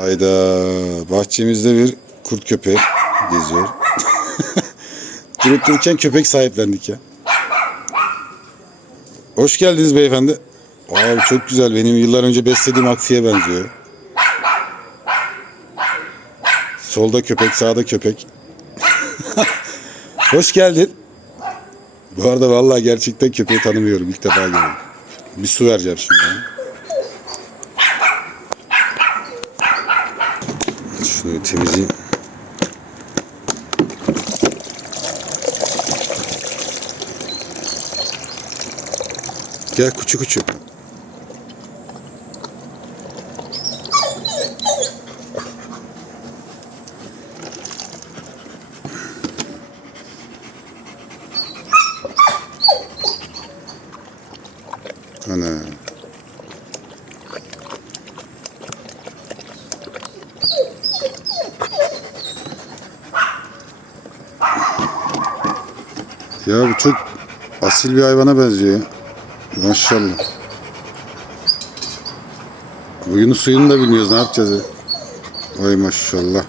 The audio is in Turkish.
Hayda bahçemizde bir kurt köpek geziyor. Durup dururken köpek sahiplendik ya. Hoş geldiniz beyefendi. Abi çok güzel. Benim yıllar önce beslediğim aksiye benziyor. Solda köpek, sağda köpek. Hoş geldin. Bu arada vallahi gerçekten köpeği tanımıyorum. İlk defa görüyorum. Bir su vereceğim şimdi. Şunu temizleyeyim. Gel kuçu kuçu. Ana. Ya bu çok asil bir hayvana benziyor. Maşallah. Huyunu suyunu da bilmiyoruz. Ne yapacağız ya? Vay maşallah.